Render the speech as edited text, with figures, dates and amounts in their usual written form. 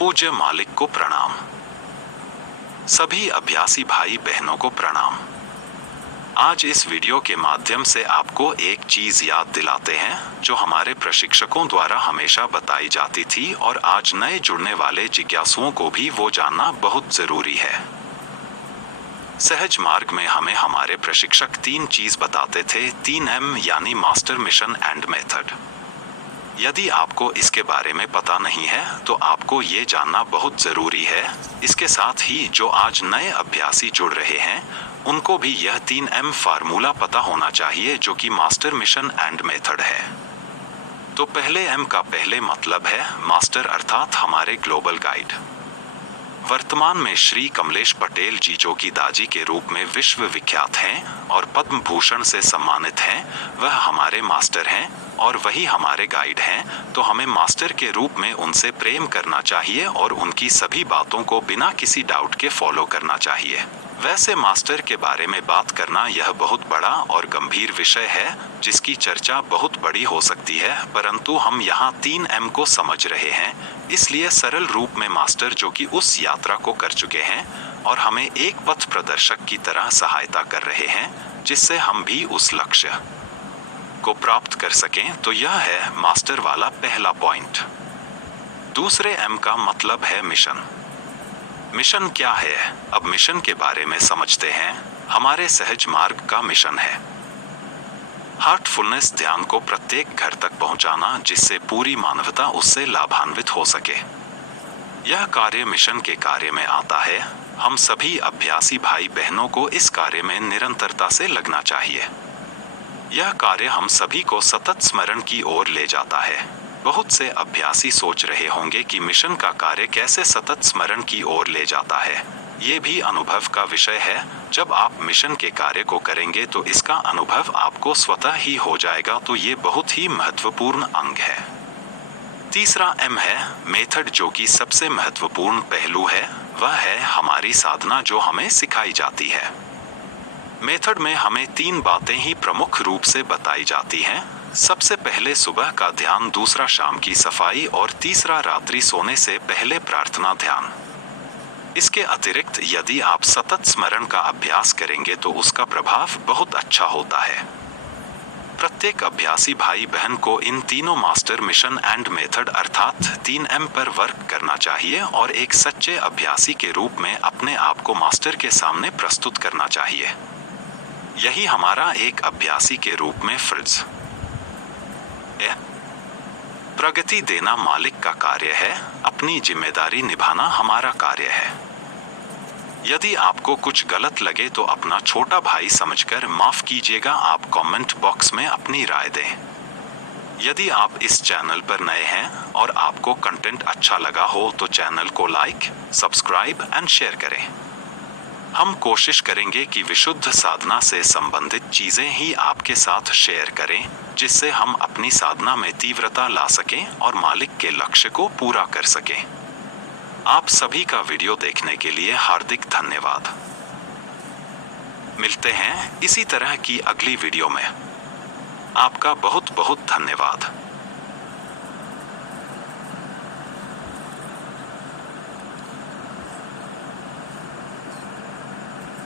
पूज्य मालिक को प्रणाम। सभी अभ्यासी भाई बहनों को प्रणाम। आज इस वीडियो के माध्यम से आपको एक चीज याद दिलाते हैं जो हमारे प्रशिक्षकों द्वारा हमेशा बताई जाती थी और आज नए जुड़ने वाले जिज्ञासुओं को भी वो जानना बहुत जरूरी है। सहज मार्ग में हमें हमारे प्रशिक्षक 3 चीज बताते थे, 3M यानी मास्टर, मिशन एंड मेथड। यदि आपको इसके बारे में पता नहीं है तो आपको ये जानना बहुत जरूरी है। इसके साथ ही जो आज नए अभ्यासी जुड़ रहे हैं उनको भी यह 3M फार्मूला पता होना चाहिए जो कि मास्टर, मिशन एंड मेथड है। तो पहले M का पहले मतलब है मास्टर, अर्थात हमारे ग्लोबल गाइड। वर्तमान में श्री कमलेश पटेल जी जो कि दाजी के रूप में विश्व विख्यात हैं और पद्म भूषण से सम्मानित हैं, वह हमारे मास्टर हैं और वही हमारे गाइड हैं। तो हमें मास्टर के रूप में उनसे प्रेम करना चाहिए और उनकी सभी बातों को बिना किसी डाउट के फॉलो करना चाहिए। वैसे मास्टर के बारे में बात करना यह बहुत बड़ा और गंभीर विषय है जिसकी चर्चा बहुत बड़ी हो सकती है, परंतु हम यहाँ 3M को समझ रहे हैं, इसलिए सरल रूप में मास्टर जो कि उस यात्रा को कर चुके हैं और हमें एक पथ प्रदर्शक की तरह सहायता कर रहे हैं जिससे हम भी उस लक्ष्य को प्राप्त कर सकें। तो यह है मास्टर वाला पहला पॉइंट। दूसरे M का मतलब है मिशन। मिशन क्या है? अब मिशन के बारे में समझते हैं। हमारे सहज मार्ग का मिशन है हार्टफुलनेस, ध्यान को प्रत्येक घर तक पहुंचाना जिससे पूरी मानवता उससे लाभान्वित हो सके। यह कार्य मिशन के कार्य में आता है। हम सभी अभ्यासी भाई बहनों को इस कार्य में निरंतरता से लगना चाहिए। यह कार्य हम सभी को सतत स्मरण की ओर ले जाता है। बहुत से अभ्यासी सोच रहे होंगे कि मिशन का कार्य कैसे सतत स्मरण की ओर ले जाता है। ये भी अनुभव का विषय है। जब आप मिशन के कार्य को करेंगे तो इसका अनुभव आपको स्वतः ही हो जाएगा। तो ये बहुत ही महत्वपूर्ण अंग है। तीसरा M है मेथड, जो कि सबसे महत्वपूर्ण पहलू है। वह है हमारी साधना जो हमें सिखाई जाती है। मेथड में हमें 3 बातें ही प्रमुख रूप से बताई जाती हैं। सबसे पहले सुबह का ध्यान, दूसरा शाम की सफाई और तीसरा रात्रि सोने से पहले प्रार्थना ध्यान। इसके अतिरिक्त यदि आप सतत स्मरण का अभ्यास करेंगे तो उसका प्रभाव बहुत अच्छा होता है। प्रत्येक अभ्यासी भाई बहन को इन तीनों मास्टर, मिशन एंड मेथड अर्थात 3M पर वर्क करना चाहिए और एक सच्चे अभ्यासी के रूप में अपने आप को मास्टर के सामने प्रस्तुत करना चाहिए। यही हमारा एक अभ्यासी के रूप में फर्ज प्रगति देना मालिक का कार्य है, अपनी जिम्मेदारी निभाना हमारा कार्य है। यदि आपको कुछ गलत लगे तो अपना छोटा भाई समझकर माफ कीजिएगा। आप कमेंट बॉक्स में अपनी राय दें। यदि आप इस चैनल पर नए हैं और आपको कंटेंट अच्छा लगा हो तो चैनल को लाइक, सब्सक्राइब एंड शेयर करें। हम कोशिश करेंगे कि विशुद्ध साधना से संबंधित चीजें ही आपके साथ शेयर करें जिससे हम अपनी साधना में तीव्रता ला सकें और मालिक के लक्ष्य को पूरा कर सकें। आप सभी का वीडियो देखने के लिए हार्दिक धन्यवाद। मिलते हैं इसी तरह की अगली वीडियो में। आपका बहुत बहुत धन्यवाद।